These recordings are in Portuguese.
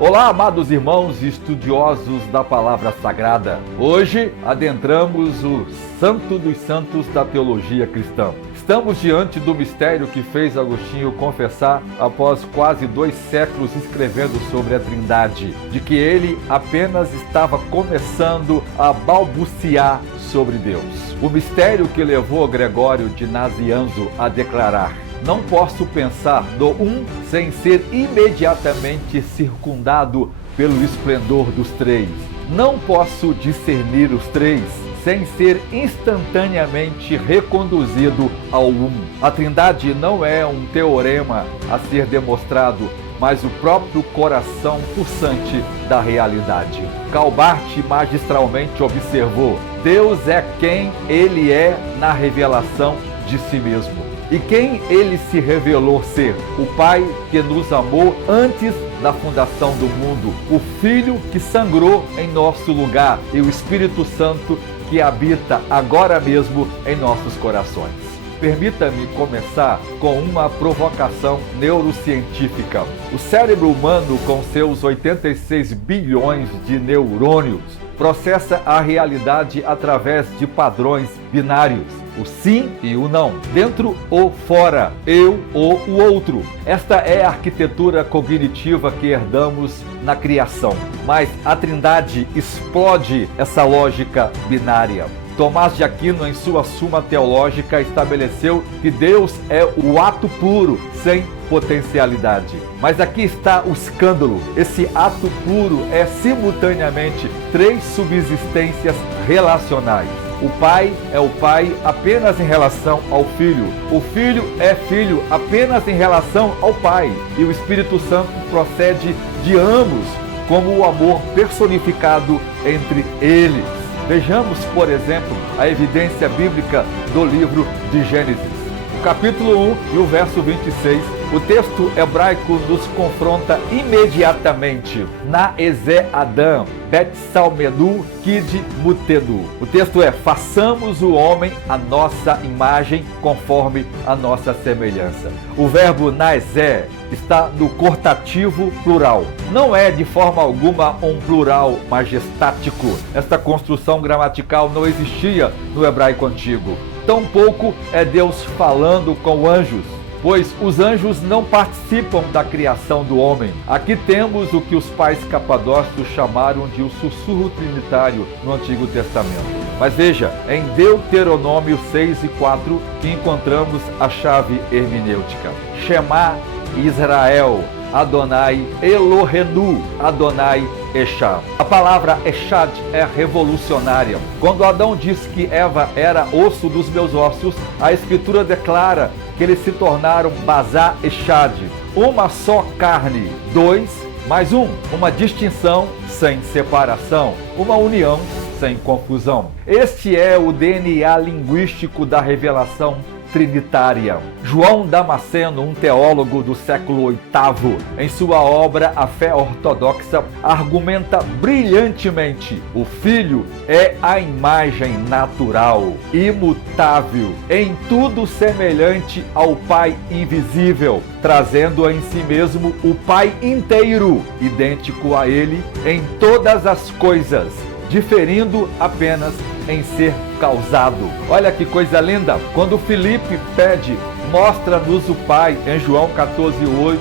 Olá, amados irmãos e estudiosos da Palavra Sagrada. Hoje adentramos o Santo dos Santos da teologia cristã. Estamos diante do mistério que fez Agostinho confessar após quase 2 séculos escrevendo sobre a Trindade, de que ele apenas estava começando a balbuciar sobre Deus. O mistério que levou Gregório de Nazianzo a declarar: não posso pensar no um sem ser imediatamente circundado pelo esplendor dos três. Não posso discernir os três sem ser instantaneamente reconduzido ao um. A Trindade não é um teorema a ser demonstrado, mas o próprio coração pulsante da realidade. Calbart magistralmente observou: Deus é quem Ele é na revelação de si mesmo. E quem Ele se revelou ser? O Pai que nos amou antes da fundação do mundo, o Filho que sangrou em nosso lugar e o Espírito Santo que habita agora mesmo em nossos corações. Permita-me começar com uma provocação neurocientífica. O cérebro humano, com seus 86 bilhões de neurônios, processa a realidade através de padrões binários: o sim e o não, dentro ou fora, eu ou o outro. Esta é a arquitetura cognitiva que herdamos na criação. Mas a Trindade explode essa lógica binária. Tomás de Aquino, em sua Suma Teológica, estabeleceu que Deus é o ato puro, sem potencialidade. Mas aqui está o escândalo. Esse ato puro é simultaneamente 3 subsistências relacionais. O Pai é o Pai apenas em relação ao Filho. O Filho é Filho apenas em relação ao Pai. E o Espírito Santo procede de ambos, como o amor personificado entre eles. Vejamos, por exemplo, a evidência bíblica do livro de Gênesis. O capítulo 1 e o verso 26, o texto hebraico nos confronta imediatamente. Na Eze Adam, Bet Salmenu, Kid Mutenu. O texto é: façamos o homem à nossa imagem, conforme a nossa semelhança. O verbo naezé está no cortativo plural. Não é de forma alguma um plural majestático. Esta construção gramatical não existia no hebraico antigo. Tampouco é Deus falando com anjos, pois os anjos não participam da criação do homem. Aqui temos o que os pais capadócios chamaram de o sussurro trinitário no Antigo Testamento. Mas veja, em Deuteronômio 6:4 que encontramos a chave hermenêutica. Shema Israel, Adonai Elohenu, Adonai Echad. A palavra Echad é revolucionária. Quando Adão disse que Eva era osso dos meus ossos, a Escritura declara que eles se tornaram Bazá Echad, uma só carne. 2 mais 1, uma distinção sem separação, uma união sem confusão. Este é o DNA linguístico da revelação trinitária. João Damasceno, um teólogo do século VIII, em sua obra A Fé Ortodoxa, argumenta brilhantemente: o Filho é a imagem natural, imutável, em tudo semelhante ao Pai invisível, trazendo em si mesmo o Pai inteiro, idêntico a Ele em todas as coisas, diferindo apenas em ser causado. Olha que coisa linda! Quando Filipe pede: mostra-nos o Pai, em João 14:8,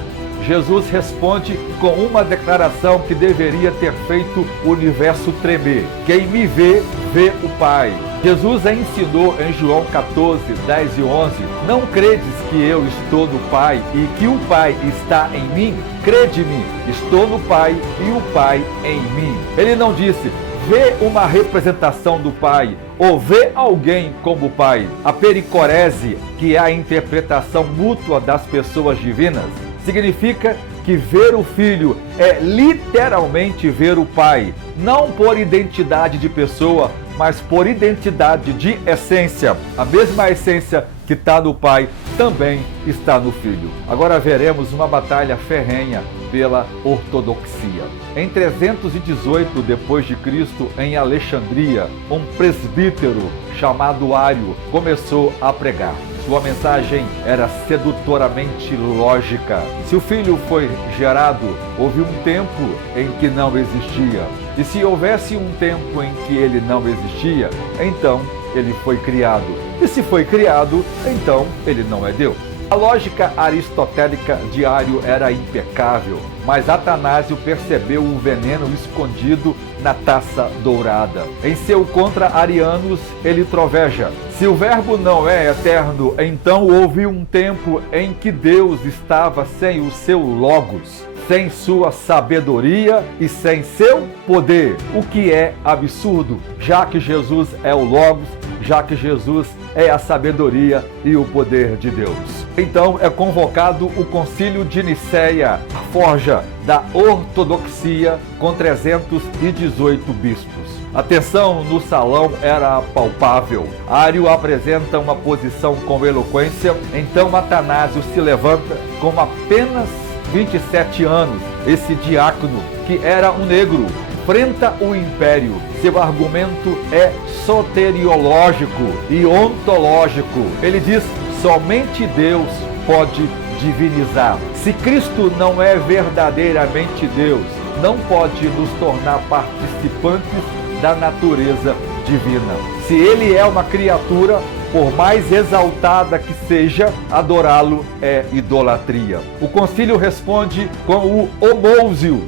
Jesus responde com uma declaração que deveria ter feito o universo tremer: quem me vê, vê o Pai. Jesus a ensinou em João 14:10 e 11: não credes que eu estou no Pai e que o Pai está em mim? Crede-me, estou no Pai e o Pai em mim. Ele não disse: vê uma representação do Pai, ou vê alguém como o Pai. A pericorese, que é a interpretação mútua das pessoas divinas, significa que ver o Filho é literalmente ver o Pai, não por identidade de pessoa, mas por identidade de essência. A mesma essência que está no Pai também está no Filho. Agora veremos uma batalha ferrenha pela ortodoxia. Em 318 d.C., em Alexandria, um presbítero chamado Ário começou a pregar: Sua mensagem era sedutoramente lógica. Se o Filho foi gerado, houve um tempo em que não existia. E se houvesse um tempo em que ele não existia, então ele foi criado. E se foi criado, então ele não é Deus. A lógica aristotélica de Ario era impecável, mas Atanásio percebeu o veneno escondido na taça dourada. Em seu Contra-Arianos, ele troveja: se o verbo não é eterno, então houve um tempo em que Deus estava sem o seu logos, sem sua sabedoria e sem seu poder, o que é absurdo, já que Jesus é o logos, já que Jesus é a sabedoria e o poder de Deus. Então é convocado o Concílio de Nicéia, a forja da ortodoxia, com 318 bispos. A tensão no salão era palpável. Ario apresenta uma posição com eloquência, então Atanásio se levanta com apenas 27 anos. Esse diácono, que era um negro, enfrenta o império. Seu argumento é soteriológico e ontológico. Ele diz: somente Deus pode divinizar. Se Cristo não é verdadeiramente Deus, não pode nos tornar participantes da natureza divina. Se ele é uma criatura, por mais exaltada que seja, adorá-lo é idolatria. O concílio responde com o homousios,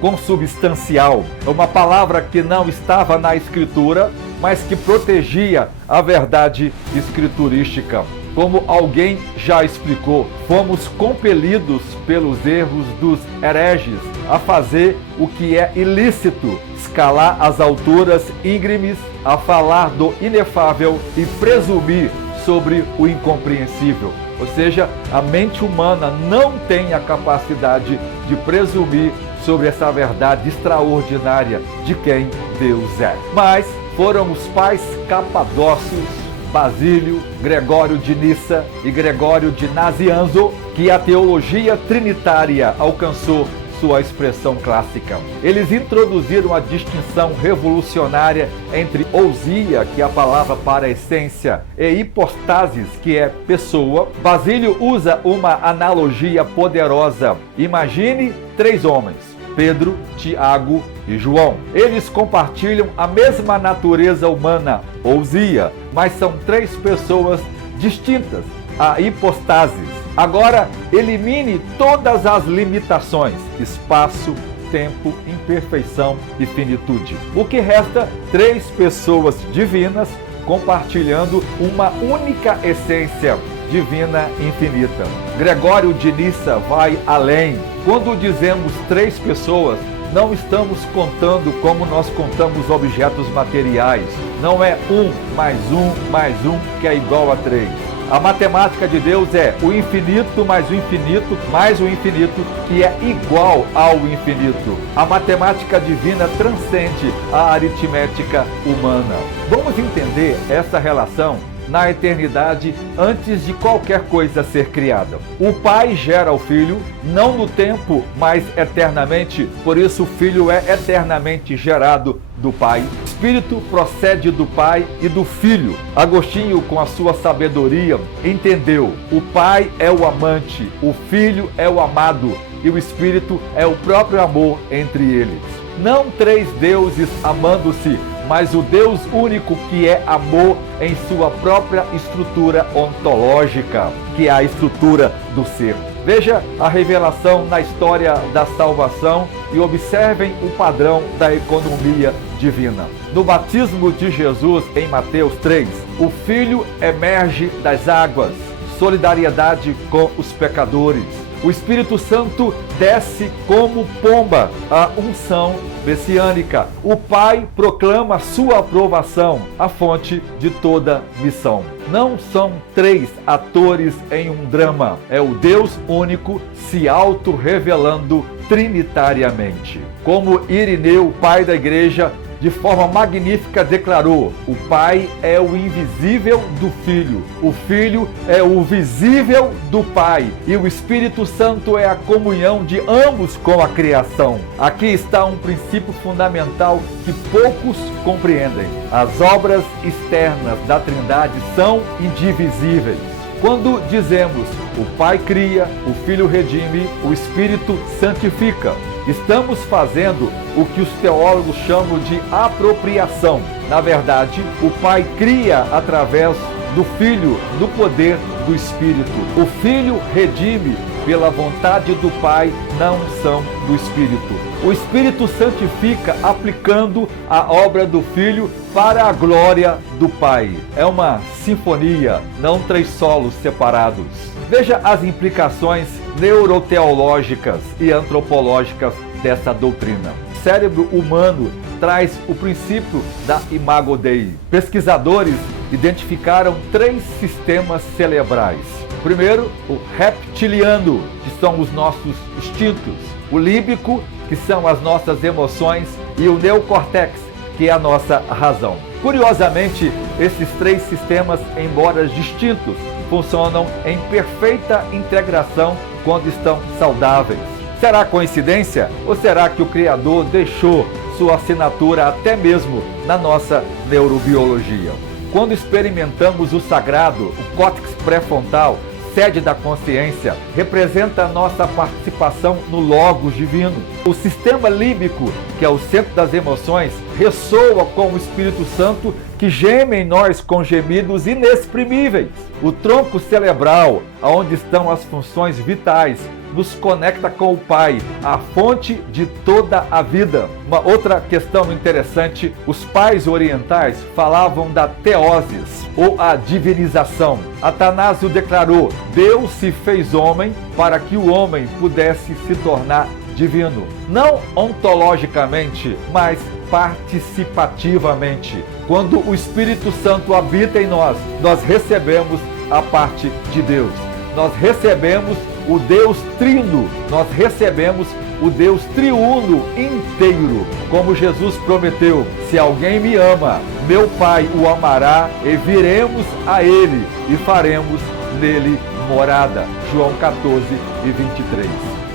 consubstancial. É uma palavra que não estava na escritura, mas que protegia a verdade escriturística. Como alguém já explicou, fomos compelidos pelos erros dos hereges a fazer o que é ilícito, escalar as alturas íngremes, a falar do inefável e presumir sobre o incompreensível. Ou seja, a mente humana não tem a capacidade de presumir sobre essa verdade extraordinária de quem Deus é. Mas foram os pais capadócios, Basílio, Gregório de Nissa e Gregório de Nazianzo, que a teologia trinitária alcançou sua expressão clássica. Eles introduziram a distinção revolucionária entre ousia, que é a palavra para essência, e hipostasis, que é pessoa. Basílio usa uma analogia poderosa. Imagine 3 homens: Pedro, Tiago e João. Eles compartilham a mesma natureza humana, ousia, mas são 3 pessoas distintas, a hipostasis. Agora, elimine todas as limitações: espaço, tempo, imperfeição e finitude. O que resta? 3 pessoas divinas compartilhando uma única essência divina infinita. Gregório de Nissa vai além. Quando dizemos 3 pessoas, não estamos contando como nós contamos objetos materiais. Não é 1 mais 1 mais 1 que é igual a 3. A matemática de Deus é o infinito mais o infinito mais o infinito, que é igual ao infinito. A matemática divina transcende a aritmética humana. Vamos entender essa relação na eternidade antes de qualquer coisa ser criada. O Pai gera o Filho, não no tempo, mas eternamente. Por isso o Filho é eternamente gerado do Pai. O Espírito procede do Pai e do Filho. Agostinho, com a sua sabedoria, entendeu: o Pai é o amante, o Filho é o amado e o Espírito é o próprio amor entre eles. Não 3 deuses amando-se, mas o Deus único, que é amor em sua própria estrutura ontológica, que é a estrutura do ser. Veja a revelação na história da salvação e observem o padrão da economia divina. No batismo de Jesus, em Mateus 3, o Filho emerge das águas, solidariedade com os pecadores. O Espírito Santo desce como pomba, a unção messiânica. O Pai proclama sua aprovação, a fonte de toda missão. Não são 3 atores em um drama, é o Deus único se auto-revelando trinitariamente. Como Irineu, pai da igreja, de forma magnífica declarou: o Pai é o invisível do Filho, o Filho é o visível do Pai e o Espírito Santo é a comunhão de ambos com a criação. Aqui está um princípio fundamental que poucos compreendem. As obras externas da Trindade são indivisíveis. Quando dizemos o Pai cria, o Filho redime, o Espírito santifica, estamos fazendo o que os teólogos chamam de apropriação. Na verdade, o Pai cria através do Filho, do poder do Espírito. O Filho redime pela vontade do Pai, na unção do Espírito. O Espírito santifica aplicando a obra do Filho para a glória do Pai. É uma sinfonia, não três solos separados. Veja as implicações neuroteológicas e antropológicas dessa doutrina. O cérebro humano traz o princípio da Imago Dei. Pesquisadores identificaram 3 sistemas cerebrais. Primeiro, o reptiliano, que são os nossos instintos, o límbico, que são as nossas emoções, e o neocórtex, que é a nossa razão. Curiosamente, esses 3 sistemas, embora distintos, funcionam em perfeita integração quando estão saudáveis. Será coincidência ou será que o Criador deixou sua assinatura até mesmo na nossa neurobiologia? Quando experimentamos o sagrado, o córtex pré-frontal, sede da consciência, representa a nossa participação no Logos divino. O sistema límbico, que é o centro das emoções, ressoa com o Espírito Santo, que geme em nós com gemidos inexprimíveis. O tronco cerebral, onde estão as funções vitais, nos conecta com o Pai, a fonte de toda a vida. Uma outra questão interessante, os pais orientais falavam da teoses, ou a divinização. Atanásio declarou: Deus se fez homem para que o homem pudesse se tornar divino. Não ontologicamente, mas participativamente. Quando o Espírito Santo habita em nós, nós recebemos a parte de Deus. Nós recebemos o Deus trino, nós recebemos o Deus triuno inteiro, como Jesus prometeu: se alguém me ama, meu Pai o amará, e viremos a ele e faremos nele morada. João 14 e 23.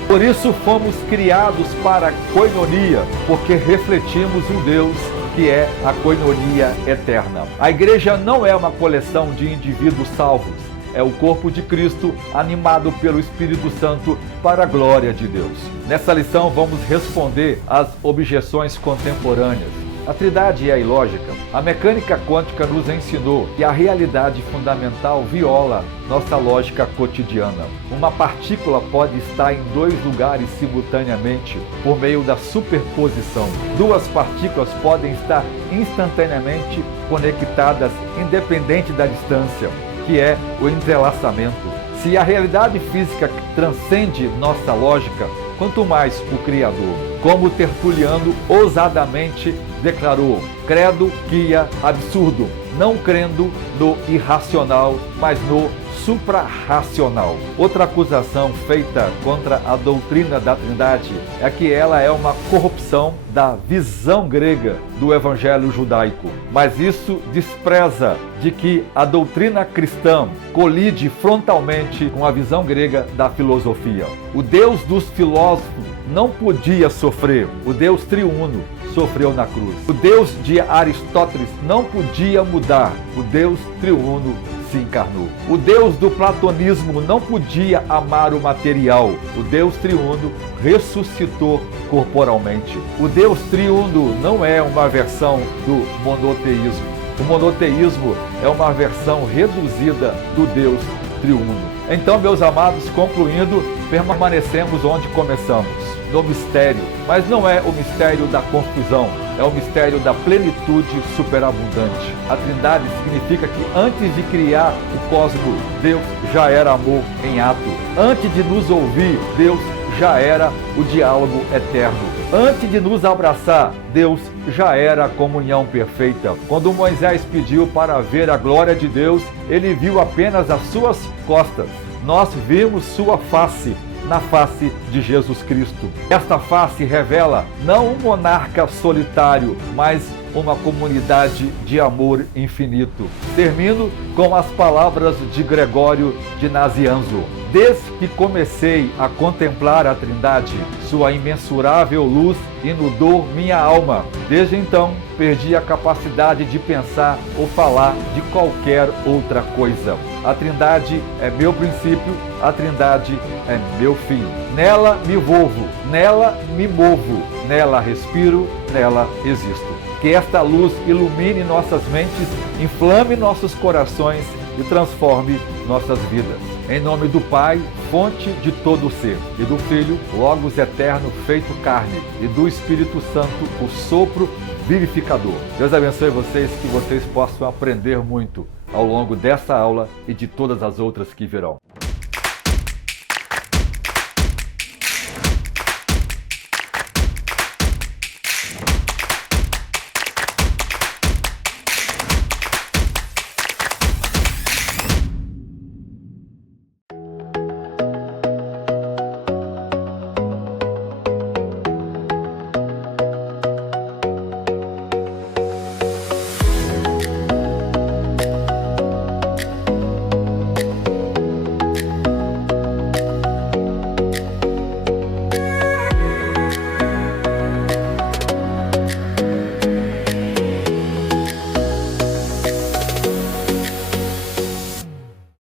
Por isso fomos criados para a coinonia, porque refletimos o Deus que é a coinonia eterna. A igreja não é uma coleção de indivíduos salvos, é o corpo de Cristo animado pelo Espírito Santo para a glória de Deus. Nessa lição vamos responder às objeções contemporâneas. A Trindade é ilógica. A mecânica quântica nos ensinou que a realidade fundamental viola nossa lógica cotidiana. Uma partícula pode estar em 2 lugares simultaneamente por meio da superposição. 2 partículas podem estar instantaneamente conectadas, independente da distância, que é o entrelaçamento. Se a realidade física transcende nossa lógica, quanto mais o Criador. Como Tertuliano ousadamente declarou: credo quia absurdo, não crendo no irracional, mas no suprarracional. Outra acusação feita contra a doutrina da Trindade é que ela é uma corrupção da visão grega do evangelho judaico. Mas isso despreza de que a doutrina cristã colide frontalmente com a visão grega da filosofia. O Deus dos filósofos não podia sofrer. O Deus triuno sofreu na cruz. O Deus de Aristóteles não podia mudar. O Deus triuno se encarnou. O Deus do platonismo não podia amar o material. O Deus triuno ressuscitou corporalmente. O Deus triuno não é uma versão do monoteísmo. O monoteísmo é uma versão reduzida do Deus triuno. Então, meus amados, concluindo, permanecemos onde começamos, no mistério. Mas não é o mistério da confusão, é o mistério da plenitude superabundante. A Trindade significa que antes de criar o cosmos, Deus já era amor em ato. Antes de nos ouvir, Deus já era o diálogo eterno. Antes de nos abraçar, Deus já era a comunhão perfeita. Quando Moisés pediu para ver a glória de Deus, ele viu apenas as suas costas. Nós vimos sua face na face de Jesus Cristo. Esta face revela não um monarca solitário, mas uma comunidade de amor infinito. Termino com as palavras de Gregório de Nazianzo: Desde que comecei a contemplar a Trindade, sua imensurável luz inundou minha alma. Desde então, perdi a capacidade de pensar ou falar de qualquer outra coisa. A Trindade é meu princípio, a Trindade é meu fim. Nela me volvo, nela me movo, nela respiro, nela existo. Que esta luz ilumine nossas mentes, inflame nossos corações e transforme nossas vidas. Em nome do Pai, fonte de todo o ser, e do Filho, Logos eterno feito carne, e do Espírito Santo, o sopro vivificador. Deus abençoe vocês, que vocês possam aprender muito ao longo dessa aula e de todas as outras que virão.